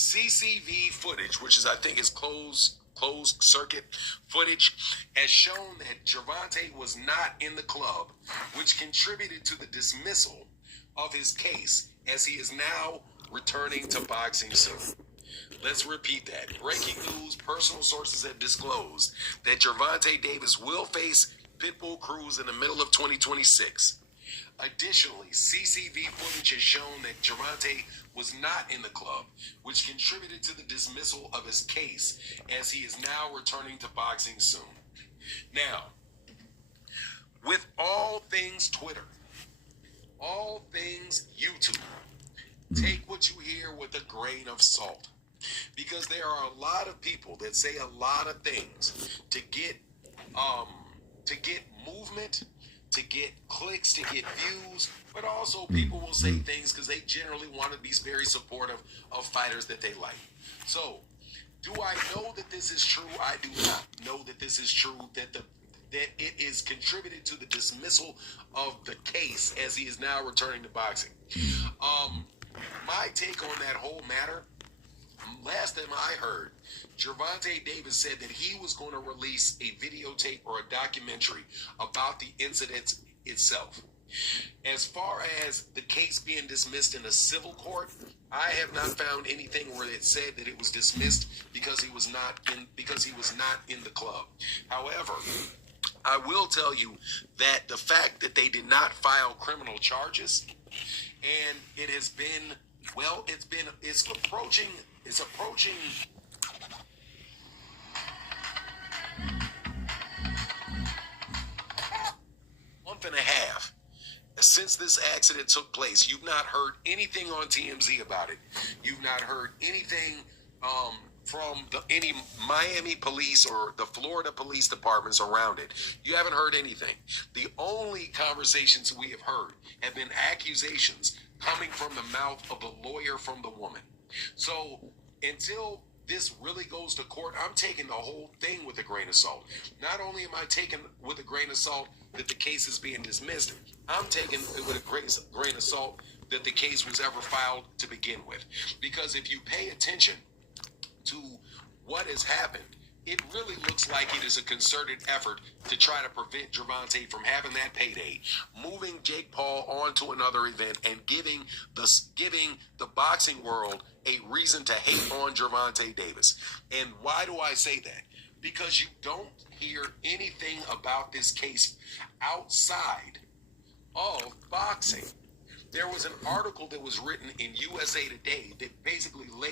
CCV footage, which is I think is closed circuit footage, has shown that Gervonta was not in the club, which contributed to the dismissal of his case, as he is now returning to boxing soon. Let's repeat that. Breaking news, personal sources have disclosed that Gervonta Davis will face Pitbull Cruz in the middle of 2026. Additionally, CCV footage has shown that Gervonta was not in the club, which contributed to the dismissal of his case, as he is now returning to boxing soon. Now, with all things Twitter, all things YouTube, take what you hear with a grain of salt, because there are a lot of people that say a lot of things to get movement, to get clicks, to get views, but also people will say things because they generally want to be very supportive of fighters that they like. So, do I know that this is true? I do not know that this is true, that it is contributed to the dismissal of the case, as he is now returning to boxing. My take on that whole matter, last time I heard, Gervonta Davis said that he was going to release a videotape or a documentary about the incident itself. As far as the case being dismissed in a civil court, I have not found anything where it said that it was dismissed because he was not in the club. However, I will tell you that the fact that they did not file criminal charges, and it has been, well, it's approaching month and a half since this accident took place. You've not heard anything on TMZ about it. You've not heard anything from any Miami police or the Florida police departments around it. You haven't heard anything. The only conversations we have heard have been accusations coming from the mouth of the lawyer from the woman. So until this really goes to court, I'm taking the whole thing with a grain of salt. Not only am I taking with a grain of salt that the case is being dismissed, I'm taking it with a grain of salt that the case was ever filed to begin with. Because if you pay attention to what has happened, it really looks like it is a concerted effort to try to prevent Gervonta from having that payday, moving Jake Paul on to another event, and giving the boxing world a reason to hate on Gervonta Davis. And why do I say that? Because you don't hear anything about this case outside of boxing. There was an article that was written in USA Today that basically laid